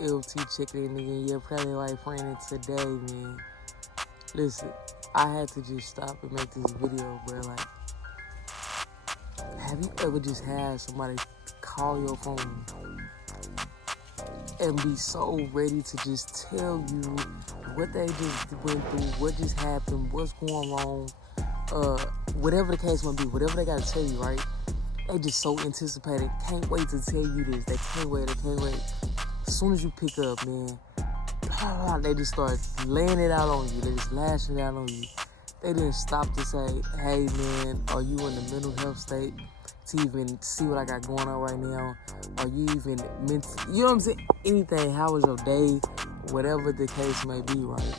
LT checking in again, your friendly white friend, and today, man, listen, I had to just stop and make this video, bro. Like, have you ever just had somebody call your phone and be so ready to just tell you what they just went through, what just happened, what's going wrong, whatever the case might be, whatever they gotta tell you, right? They just so anticipated, can't wait to tell you this, they can't wait. As soon as you pick up, man, they just start laying it out on you, they just lashing it out on you. They didn't stop to say, hey man, are you in the mental health state to even see what I got going on right now? Are you even mental, you know what I'm saying? Anything, how was your day? Whatever the case may be, right?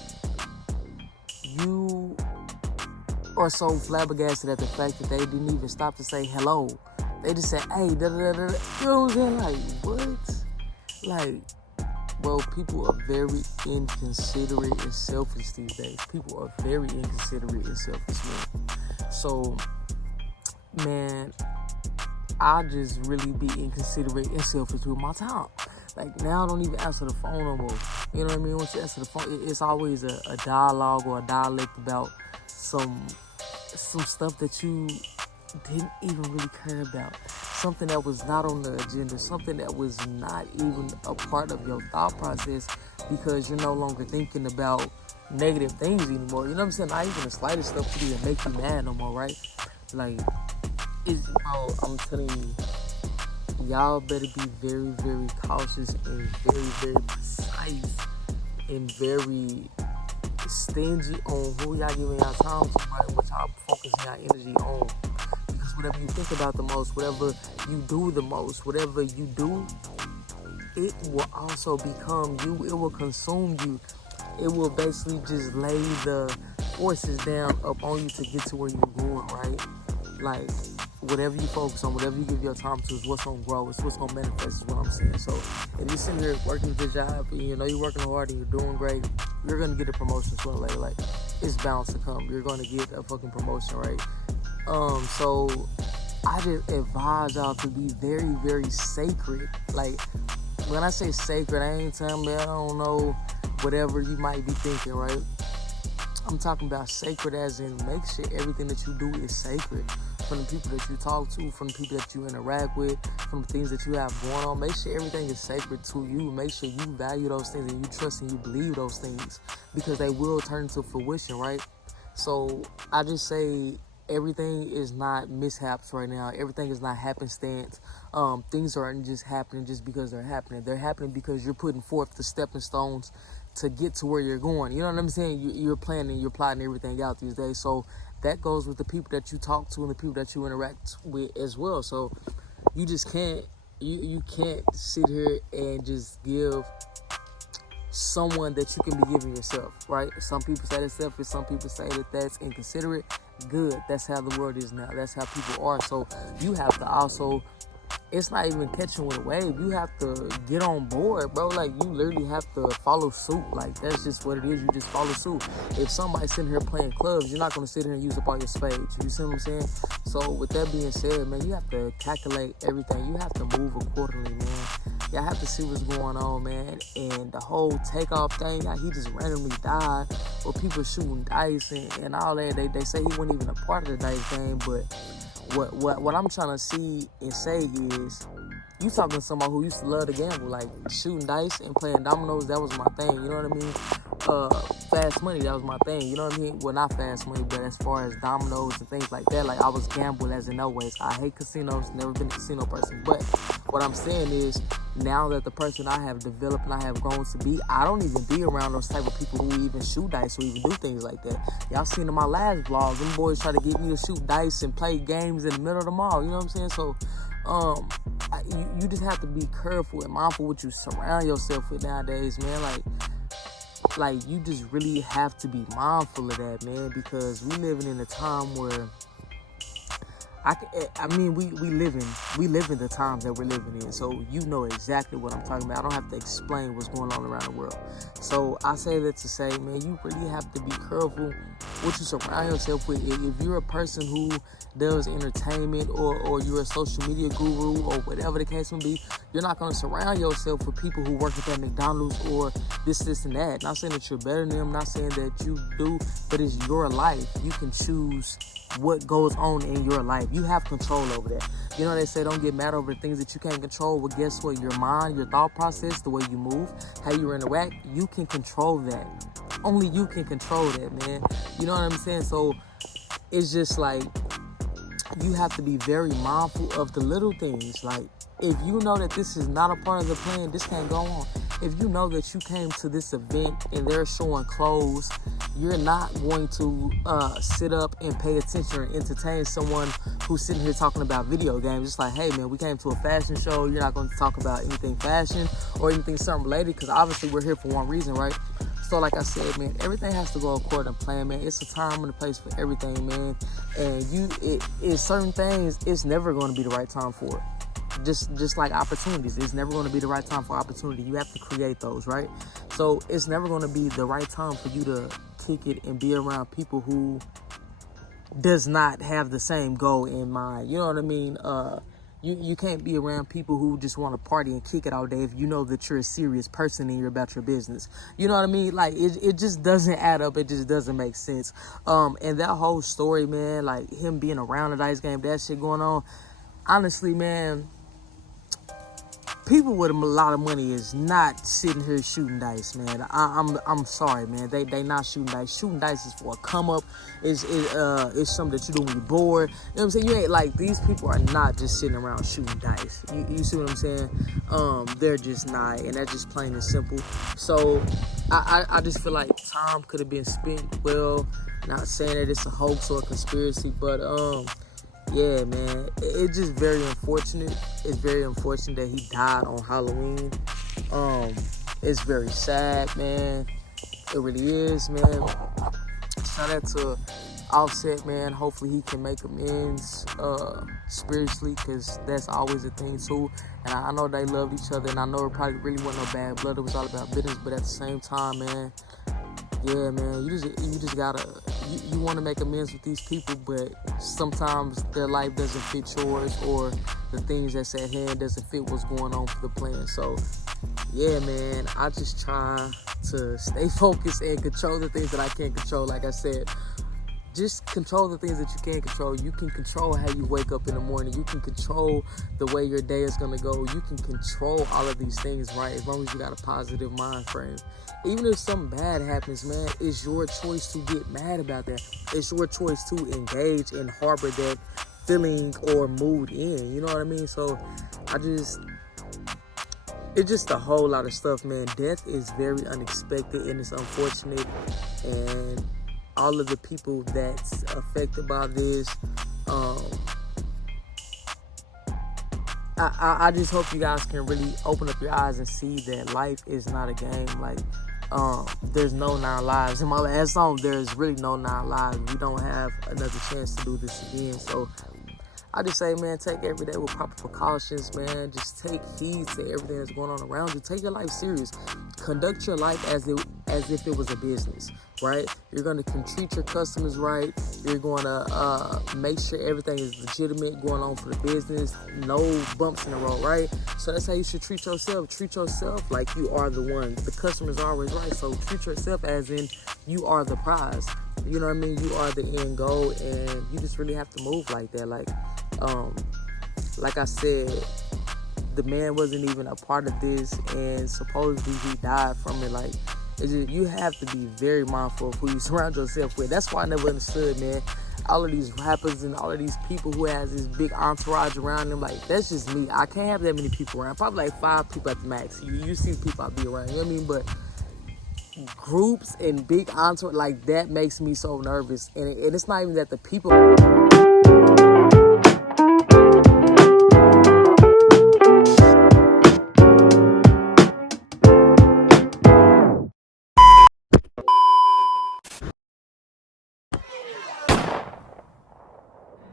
You are so flabbergasted at the fact that they didn't even stop to say hello. They just said, hey, da-da-da-da. You know what I'm saying? Like, what? Like, bro, people are very inconsiderate and selfish these days. People are very inconsiderate and selfish, man. So, man, I just really be inconsiderate and selfish with my time. Like, now I don't even answer the phone no more. You know what I mean? Once you answer the phone, it's always a dialogue or a dialect about some stuff that you didn't even really care about. Something that was not on the agenda. Something that was not even a part of your thought process because you're no longer thinking about negative things anymore. You know what I'm saying? Not even the slightest stuff to even make you mad no more, right? Like, bro, I'm telling you, y'all better be very, very cautious and very, very precise and very stingy on who y'all giving y'all time to, right? What y'all focusing y'all energy on. Because whatever you think about the most, whatever you do the most, whatever you do, it will also become you. It will consume you. It will basically just lay the forces down up on you to get to where you're going, right? Like, whatever you focus on, whatever you give your time to is what's going to grow. It's what's going to manifest is what I'm saying. So if you're sitting here working at your job and you know you're working hard and you're doing great, you're going to get a promotion sooner or later. Like, it's bound to come. You're going to get a fucking promotion, right? So I just advise y'all to be very, very sacred. Like, when I say sacred, I ain't telling me I don't know whatever you might be thinking, right? I'm talking about sacred as in make sure everything that you do is sacred. From the people that you talk to, from the people that you interact with, from the things that you have going on. Make sure everything is sacred to you. Make sure you value those things and you trust and you believe those things because they will turn to fruition, right? So I just say everything is not mishaps right now. Everything is not happenstance. Things aren't just happening just because they're happening. They're happening because you're putting forth the stepping stones to get to where you're going. You know what I'm saying? You're planning, you're plotting everything out these days. So that goes with the people that you talk to and the people that you interact with as well. So you just can't, you can't sit here and just give someone that you can be giving yourself, right? Some people say that's selfish. Some people say that that's inconsiderate. Good. That's how the world is now. That's how people are. So you have to also, it's not even catching with a wave. You have to get on board, bro. Like, you literally have to follow suit. Like, that's just what it is. You just follow suit. If somebody's sitting here playing clubs, you're not going to sit here and use up all your spades. You see what I'm saying? So, with that being said, man, you have to calculate everything. You have to move accordingly, man. Y'all have to see what's going on, man. And the whole Takeoff thing, he just randomly died. Or people shooting dice and all that. They say he wasn't even a part of the dice game, but What I'm trying to see and say is, you talking to somebody who used to love to gamble, like shooting dice and playing dominoes. That was my thing. You know what I mean? Fast money, that was my thing. You know what I mean? Well, not fast money, but as far as dominoes and things like that, like I was gambling as in no ways. I hate casinos. Never been a casino person. But what I'm saying is, now that the person I have developed and I have grown to be, I don't even be around those type of people who even shoot dice or even do things like that. Y'all seen in my last vlog, them boys try to get me to shoot dice and play games in the middle of the mall. You know what I'm saying? So, you just have to be careful and mindful what you surround yourself with nowadays, man. Like you just really have to be mindful of that, man, because we living in a time where I mean, we live in the times that we're living in, so you know exactly what I'm talking about. I don't have to explain what's going on around the world. So I say that to say, man, you really have to be careful what you surround yourself with. If you're a person who does entertainment, or you're a social media guru, or whatever the case may be, you're not going to surround yourself with people who work at that McDonald's or this, and that. Not saying that you're better than them, not saying that you do, but it's your life. You can choose what goes on in your life. You have control over that. You know, they say don't get mad over things that you can't control. Well, guess what? Your mind, your thought process, the way you move, how you interact, you can control that. Only you can control that, man. You know what I'm saying? So it's just like, you have to be very mindful of the little things. Like, if you know that this is not a part of the plan, this can't go on. If you know that you came to this event and they're showing clothes, you're not going to sit up and pay attention or entertain someone who's sitting here talking about video games. It's like, hey, man, we came to a fashion show. You're not going to talk about anything fashion or anything something related, because obviously we're here for one reason, right? So like I said, man, everything has to go according to plan, man. It's a time and a place for everything, man. And it's certain things, it's never going to be the right time for it. Just like opportunities, it's never going to be the right time for opportunity. You have to create those, right? So it's never going to be the right time for you to kick it and be around people who does not have the same goal in mind. You know what I mean? You can't be around people who just want to party and kick it all day if you know that you're a serious person and you're about your business. You know what I mean? Like, it just doesn't add up. It just doesn't make sense. And that whole story, man, like him being around the dice game, that shit going on. Honestly, man, people with a lot of money is not sitting here shooting dice, man. I'm sorry, man. They not shooting dice. Shooting dice is for a come up. It's something that you do when you're bored. You know what I'm saying? You ain't like, these people are not just sitting around shooting dice. You see what I'm saying? They're just not, and that's just plain and simple. So I just feel like time could have been spent well. Not saying that it's a hoax or a conspiracy, but yeah, man, it's just very unfortunate. It's very unfortunate that he died on Halloween. It's very sad, man. It really is, man. Shout out to Offset, man. Hopefully he can make amends spiritually, because that's always a thing too. And I know they loved each other, and I know it probably really wasn't no bad blood. It was all about business, but at the same time, man, yeah, man, you just gotta, you want to make amends with these people, but sometimes their life doesn't fit yours, or the things that's at hand doesn't fit what's going on for the plan. So yeah, man, I just try to stay focused and control the things that I can't control. Like I said, just control the things that you can't control. You can control how you wake up in the morning. You can control the way your day is going to go. You can control all of these things, right? As long as you got a positive mind frame. Even if something bad happens, man, it's your choice to get mad about that. It's your choice to engage and harbor that feeling or mood in. You know what I mean? So it's just a whole lot of stuff, man. Death is very unexpected and it's unfortunate. And all of the people that's affected by this, I just hope you guys can really open up your eyes and see that life is not a game. Like, there's no 9 lives. In my last song, there's really no 9 lives. We don't have another chance to do this again. So I just say, man, take every day with proper precautions, man. Just take heed to everything that's going on around you. Take your life serious. Conduct your life as if it was a business, right? You're going to treat your customers right. You're going to make sure everything is legitimate going on for the business. No bumps in the road, right? So that's how you should treat yourself. Treat yourself like you are the one. The customer's always right. So treat yourself as in you are the prize. You know what I mean? You are the end goal, and you just really have to move like that. Like I said, the man wasn't even a part of this, and supposedly he died from it. Like, you have to be very mindful of who you surround yourself with. That's why I never understood, man. All of these rappers and all of these people who has this big entourage around them, like, that's just me. I can't have that many people around. Probably like 5 people at the max. You see the people I be around, you know what I mean? But groups and big entourage, like, that makes me so nervous. And it's not even that the people...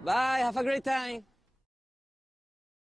Bye, have a great time.